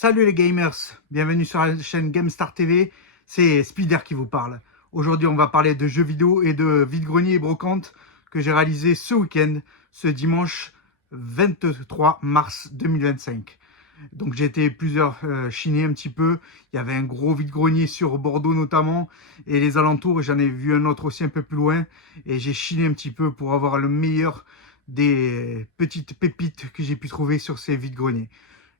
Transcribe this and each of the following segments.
Salut les gamers, bienvenue sur la chaîne GameStar TV, c'est Spider qui vous parle. Aujourd'hui on va parler de jeux vidéo et de vide-grenier et brocante que j'ai réalisé ce week-end, ce dimanche 23 mars 2025. Donc j'ai été chiner un petit peu, il y avait un gros vide-grenier sur Bordeaux notamment et les alentours, j'en ai vu un autre aussi un peu plus loin et j'ai chiné un petit peu pour avoir le meilleur des petites pépites que j'ai pu trouver sur ces vide-greniers.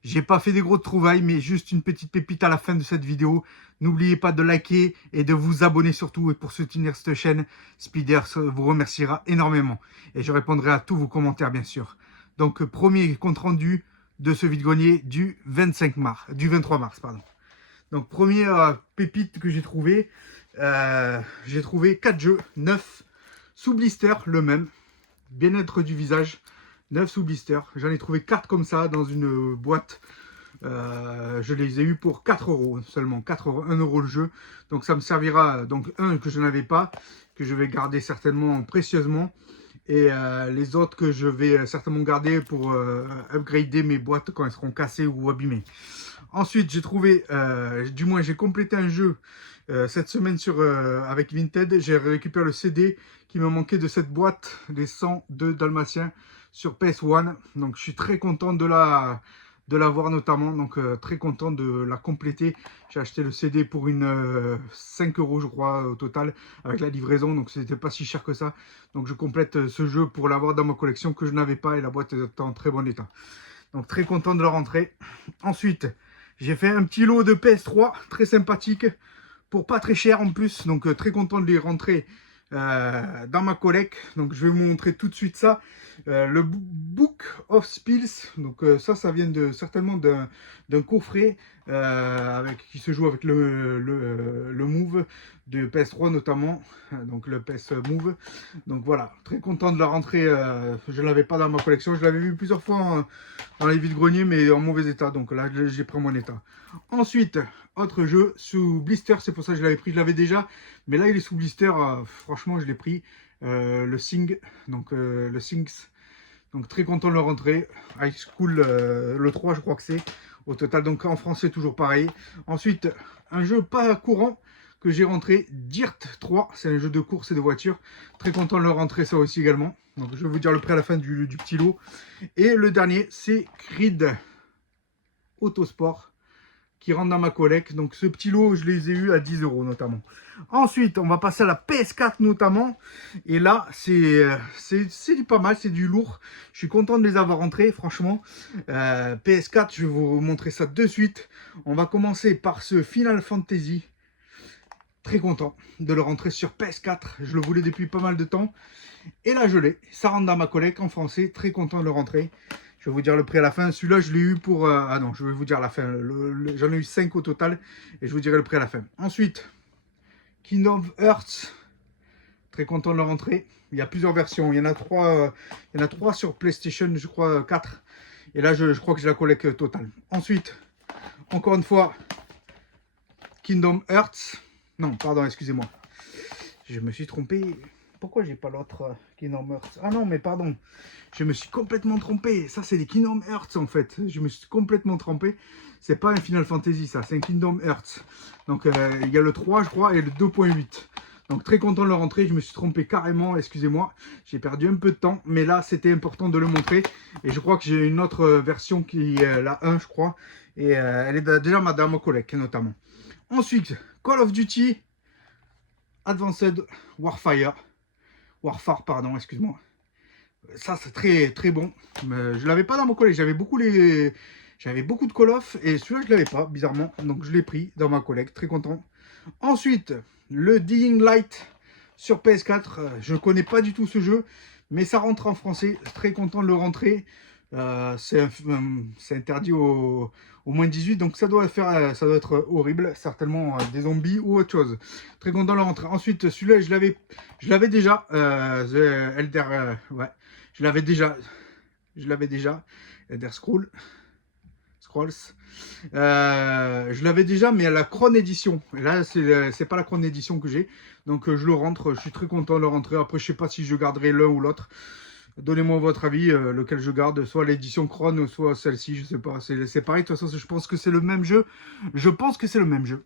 J'ai pas fait des gros trouvailles, mais juste une petite pépite à la fin de cette vidéo. N'oubliez pas de liker et de vous abonner surtout. Et pour soutenir cette chaîne, Spider vous remerciera énormément. Et je répondrai à tous vos commentaires, bien sûr. Donc, premier compte rendu de ce vide-grenier du 23 mars, pardon. Donc, première pépite que j'ai trouvé 4 jeux, 9 sous blister, le même. Bien-être du visage, 9 sous blister. J'en ai trouvé 4 comme ça dans une boîte. Je les ai eu pour 4 euros seulement, 4 euros, 1 euro le jeu. Donc ça me servira, donc un que je n'avais pas, que je vais garder certainement précieusement. Et les autres que je vais certainement garder pour upgrader mes boîtes quand elles seront cassées ou abîmées. Ensuite, j'ai trouvé, du moins j'ai complété un jeu cette semaine avec Vinted. J'ai récupéré le CD qui me manquait de cette boîte, les 102 Dalmatiens sur PS1. Donc je suis très content de l'avoir notamment, donc très content de la compléter. J'ai acheté le CD pour 5 euros je crois au total avec la livraison, donc c'était pas si cher que ça. Donc je complète ce jeu pour l'avoir dans ma collection que je n'avais pas et la boîte est en très bon état. Donc très content de la rentrer. Ensuite, j'ai fait un petit lot de PS3 très sympathique pour pas très cher en plus, donc très content de les rentrer dans ma collecte. Donc je vais vous montrer tout de suite ça. Le Book of Spills, donc ça vient certainement d'un coffret qui se joue avec le Move de PS3 notamment, donc le PS Move. Donc voilà, très content de la rentrée. Je ne l'avais pas dans ma collection, je l'avais vu plusieurs fois dans les vides-greniers mais en mauvais état, donc là j'ai pris mon état. Ensuite, autre jeu sous blister, c'est pour ça que je l'avais pris, je l'avais déjà, mais là il est sous blister, franchement je l'ai pris, le Sing, donc le Sings, donc très content de le rentrer. High School, le 3 je crois que c'est, au total, donc en français toujours pareil. Ensuite, un jeu pas courant que j'ai rentré, Dirt 3, c'est un jeu de course et de voiture, très content de le rentrer ça aussi également. Donc je vais vous dire le prix à la fin du petit lot. Et le dernier, c'est Creed Autosport qui rentre dans ma collecte. Donc ce petit lot, je les ai eu à 10 euros notamment. Ensuite, on va passer à la PS4 notamment. Et là, c'est du pas mal, c'est du lourd. Je suis content de les avoir rentrés, franchement. PS4, je vais vous montrer ça de suite. On va commencer par ce Final Fantasy. Très content de le rentrer sur PS4. Je le voulais depuis pas mal de temps. Et là, je l'ai. Ça rentre dans ma collecte en français. Très content de le rentrer. Je vais vous dire le prix à la fin. Celui-là, je l'ai eu pour... ah non, je vais vous dire à la fin. J'en ai eu 5 au total. Et je vous dirai le prix à la fin. Ensuite, Kingdom Hearts. Très content de le rentrer. Il y a plusieurs versions. Il y en a 3, sur PlayStation, je crois 4. Et là, je crois que j'ai la collecte totale. Ensuite, encore une fois, Kingdom Hearts. Non, pardon, excusez-moi. Je me suis trompé. Pourquoi j'ai pas l'autre Kingdom Hearts? Ah non, mais pardon. Je me suis complètement trompé. Ça, c'est des Kingdom Hearts, en fait. Je me suis complètement trompé. C'est pas un Final Fantasy, ça. C'est un Kingdom Hearts. Donc, il y a le 3, je crois, et le 2.8. Donc, très content de le rentrer. Je me suis trompé carrément, excusez-moi. J'ai perdu un peu de temps. Mais là, c'était important de le montrer. Et je crois que j'ai une autre version qui est la 1, je crois. Et elle est déjà dans ma collecte, notamment. Ensuite, Call of Duty Advanced Warfare, pardon, excuse-moi. Ça, c'est très très bon. Je l'avais pas dans mon collecte. J'avais beaucoup de Call of et celui-là, je l'avais pas, bizarrement. Donc, je l'ai pris dans ma collecte. Très content. Ensuite, le Dying Light sur PS4. Je ne connais pas du tout ce jeu, mais ça rentre en français. Très content de le rentrer. C'est interdit au moins 18, donc ça doit être horrible, certainement des zombies ou autre chose. Très content de le rentrer. Ensuite, celui-là, je l'avais déjà, The Elder, ouais, je l'avais déjà, Elder Scrolls. Je l'avais déjà, mais à la Crown Edition. Et là, c'est pas la Crown Edition que j'ai, donc je le rentre. Je suis très content de le rentrer. Après, je sais pas si je garderai l'un ou l'autre. Donnez-moi votre avis, lequel je garde, soit l'édition Chrome, soit celle-ci, je sais pas. C'est pareil, de toute façon, je pense que c'est le même jeu. Je pense que c'est le même jeu.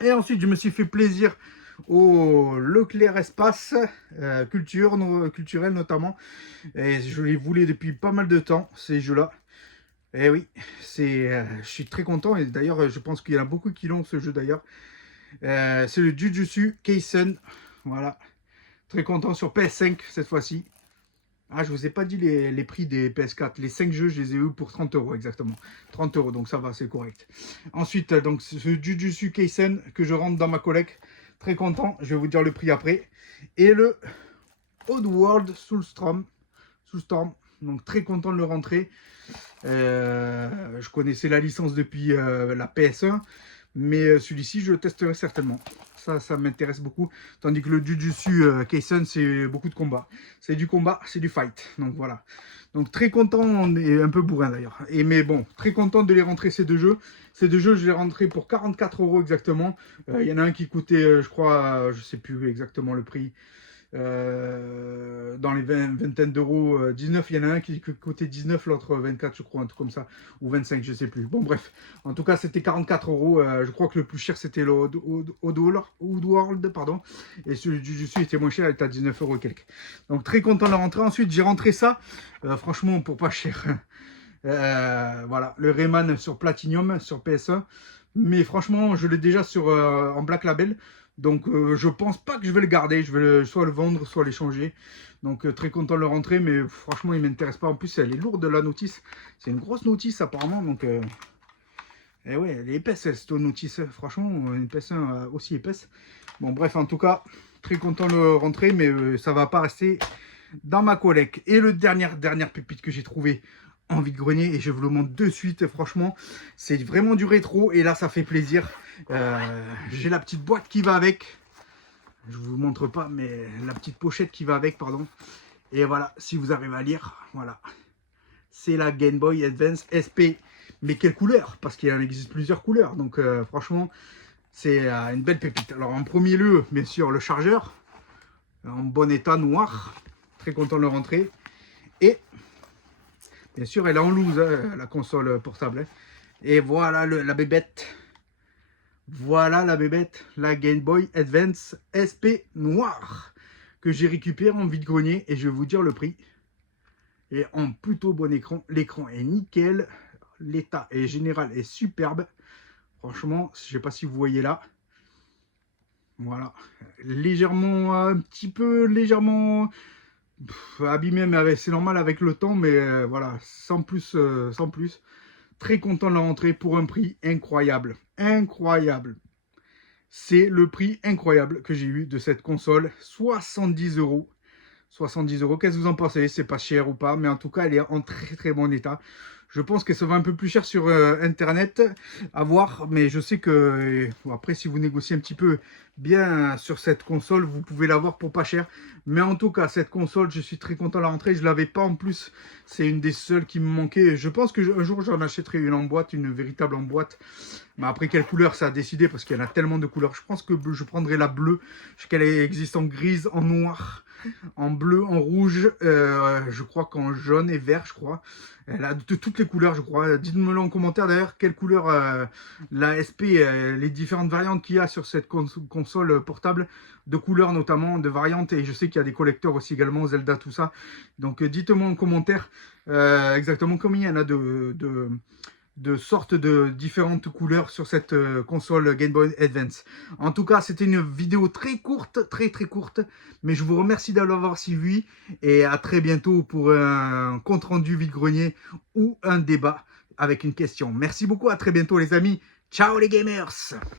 Et ensuite, je me suis fait plaisir au Leclerc Espace, culturel notamment. Et je les voulais depuis pas mal de temps, ces jeux-là. Et oui, je suis très content. Et d'ailleurs, je pense qu'il y en a beaucoup qui l'ont, ce jeu d'ailleurs. C'est le Jujutsu Kaisen. Voilà. Très content sur PS5 cette fois-ci. Ah, je vous ai pas dit les prix des PS4. Les 5 jeux, je les ai eu pour 30 € exactement. 30 €, donc ça va, c'est correct. Ensuite, donc ce Jujutsu Kaisen que je rentre dans ma collecte. Très content, je vais vous dire le prix après. Et le Oddworld Soulstorm. Donc très content de le rentrer. Je connaissais la licence depuis la PS1. Mais celui-ci, je le testerai certainement. Ça m'intéresse beaucoup. Tandis que le Jujutsu Kaisen, c'est beaucoup de combat. C'est du combat, c'est du fight. Donc voilà. Donc très content, et un peu bourrin d'ailleurs. Mais bon, très content de les rentrer ces deux jeux. Ces deux jeux, je les rentrés pour 44 € exactement. Il y en a un qui coûtait, je crois, je sais plus exactement le prix. Dans les vingtaines d'euros, 19, il y en a un qui coûtait 19, l'autre 24, je crois, un truc comme ça, ou 25, je sais plus. Bon, bref, en tout cas, c'était 44 €. Je crois que le plus cher, c'était le Oddworld, pardon, et celui du Jujutsu était moins cher, il était à 19 € et quelques. Donc, très content de la rentrer. Ensuite, j'ai rentré ça, franchement, pour pas cher. Voilà, le Rayman sur Platinum, sur PS1. Mais franchement, je l'ai déjà en Black Label. Donc je pense pas que je vais le garder. Je vais soit le vendre, soit l'échanger. Donc très content de le rentrer. Mais franchement, il ne m'intéresse pas. En plus, elle est lourde la notice. C'est une grosse notice apparemment. Donc et ouais, elle est épaisse cette notice. Franchement, une PS1 aussi épaisse. Bon bref, en tout cas, très content de le rentrer. Mais ça va pas rester dans ma collecte. Et le dernière pépite que j'ai trouvé en vide-grenier, et je vous le montre de suite, franchement c'est vraiment du rétro et là ça fait plaisir. J'ai la petite boîte qui va avec, je vous montre pas, mais la petite pochette qui va avec, pardon, et voilà, si vous arrivez à lire, voilà, c'est la Game Boy Advance SP. Mais quelle couleur, parce qu'il en existe plusieurs couleurs, donc franchement c'est une belle pépite. Alors en premier lieu, bien sûr, le chargeur en bon état noir, très content de le rentrer. Et bien sûr, elle est en loose, hein, la console portable. Hein. Et voilà la bébête. Voilà la bébête, la Game Boy Advance SP noire que j'ai récupérée en vide-grenier et je vais vous dire le prix. Et en plutôt bon écran, l'écran est nickel, l'état est général est superbe. Franchement, je ne sais pas si vous voyez là. Voilà, légèrement, un petit peu légèrement abîmé, mais c'est normal avec le temps, mais voilà, sans plus, sans plus. Très content de la rentrée pour un prix incroyable. Incroyable. C'est le prix incroyable que j'ai eu de cette console. 70 €. 70 €. Qu'est-ce que vous en pensez? C'est pas cher ou pas? Mais en tout cas, elle est en très très bon état. Je pense que ça va un peu plus cher sur Internet, à voir. Mais je sais que, après, si vous négociez un petit peu bien sur cette console, vous pouvez l'avoir pour pas cher. Mais en tout cas, cette console, je suis très content de la rentrée. Je ne l'avais pas en plus. C'est une des seules qui me manquait. Je pense qu'un jour, j'en achèterai une en boîte, une véritable en boîte. Mais après, quelle couleur, ça a décidé parce qu'il y en a tellement de couleurs. Je pense que je prendrai la bleue. Je sais qu'elle existe en grise, en noir, en bleu, en rouge, je crois qu'en jaune et vert, je crois. Elle a de toutes les couleurs, je crois. Dites-moi en commentaire d'ailleurs quelle couleur la SP, les différentes variantes qu'il y a sur cette console portable, de couleurs notamment, de variantes. Et je sais qu'il y a des collecteurs aussi également, Zelda, tout ça. Donc dites-moi en commentaire exactement combien il y en a de sortes de différentes couleurs sur cette console Game Boy Advance. En tout cas, c'était une vidéo très courte, très courte, mais je vous remercie d'avoir suivi et à très bientôt pour un compte rendu vide-grenier ou un débat avec une question. Merci beaucoup, à très bientôt les amis. Ciao les gamers!